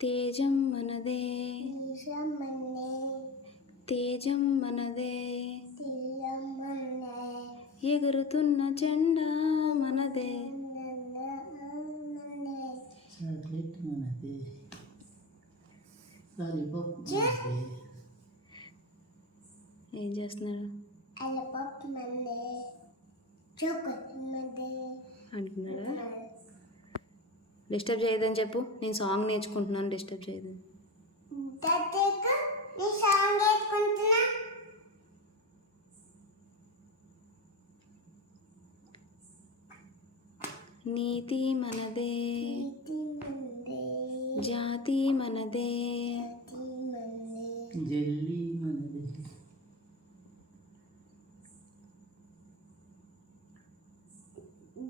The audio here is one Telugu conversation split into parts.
తేజం మనదే. తేజం మనదే. ఎగురుతున్న జెండా మనదే. చాక్లెట్ ఏం మన్నే అంటున్నాడా. డిస్టర్బ్ చేయదని చెప్పు. నేను సాంగ్ నేర్చుకుంటున్నాను డిస్టర్బ్ చేయదు. నీతి మనదే జాతి జెల్లీ మనది.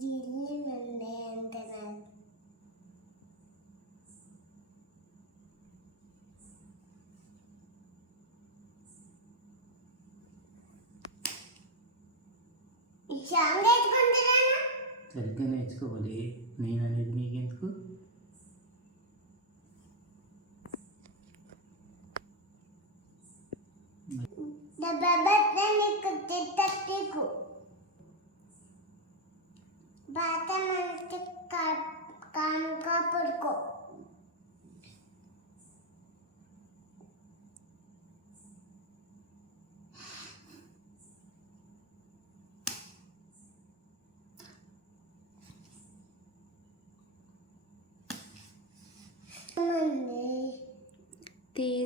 జిల్లి మన్నే అంటున్నారు ఈ సాంగ్ వేసుకుంటున్నాను సరిగ్గా నేర్చుకోవాలి. నేను అనేది మీకెందుకు? డబ్బా నీకు తిట్టకు బాత మనకి కానుక పడుకో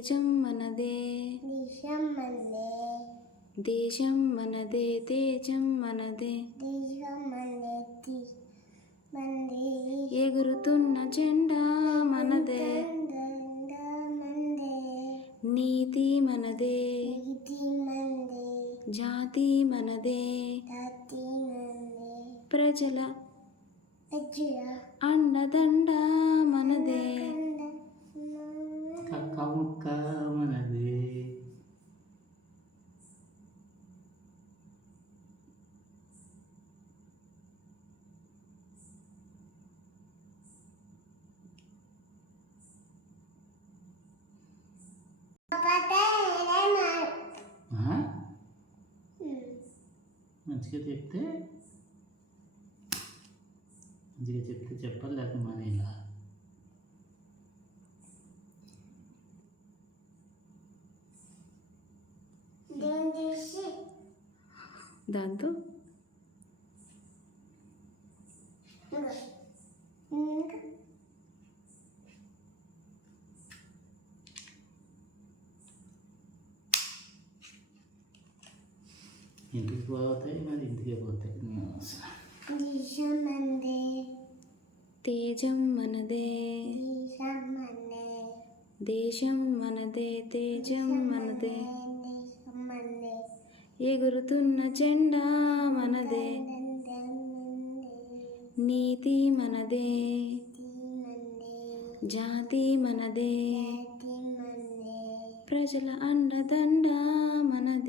తేజం మనదే. దేశం మన్నే దేశం మనదే తేజం మనదే. దేశం మన్నే తి- మంది ఎగురుతున్న జెండా మనదే. నీతి మనదే. నీతి మందే జాతి మనదే. జాతి మందే ప్రజల అజ్జుల అండదండ మనదే కక్క ముక్క మనది ఆ? మంచిగా చెప్తే మంచిగా చెప్తే చెప్పాలి లేకపోతే మన ఇలా దాంతో ఇంటికి పోతాయి మరి ఇంటికే పోతాయి తేజం మనదే. దేశం మనదే. తేజం మనదే. ఎగురుతున్న జెండా మనదే. నీతి మనదే. జాతి మనదే. ప్రజల అండదండ మనదే.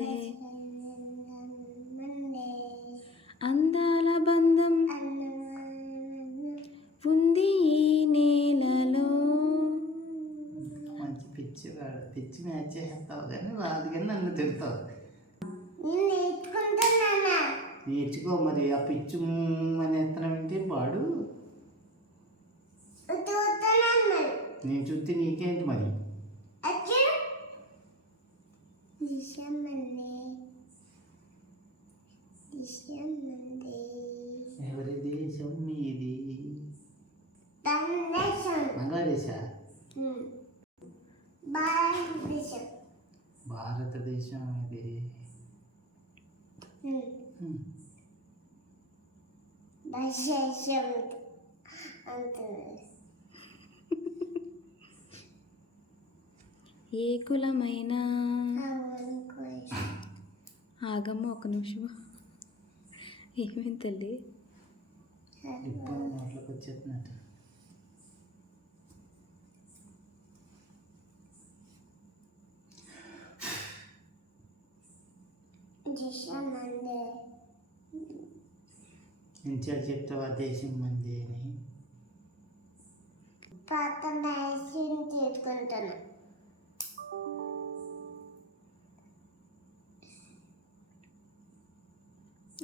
రాడు పిచ్చి మ్యాచ్ చేస్తావు కానీ రాదు కానీ నన్ను తిడతావు. నేర్చుకో మరి ఆ పిచ్చి అని ఏంటి? మరి నేను చూస్తే నీకేంటి మరి? ఎవరి దేశం మీది? బంగ్లాదేశ. భారతదేశం. భారతదేశం ఇది. హ్మ్. భారతదేశం అంటున్నారు ఏ కులమైనా? ఆగమ్మ ఒక నిమిషం. ఏమేం తల్లి? ఇప్పుడు నోట్లోకి వచ్చేస్తున్నట్టు. దిశం మందే. చెప్తావా దేశం మంది అని? పాత మ్యాచింగ్ చేసుకుంటాను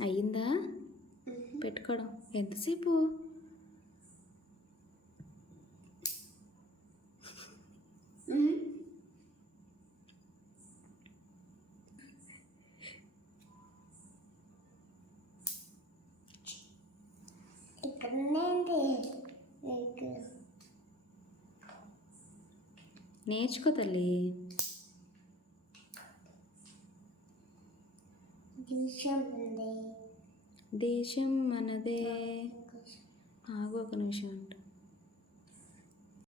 అయ్యిందా? పెట్టుకోవడం. ఎంతసేపు? నేర్చుకో తల్లి. దేశం మనదే ఆగు ఒక నిమిషం అంట.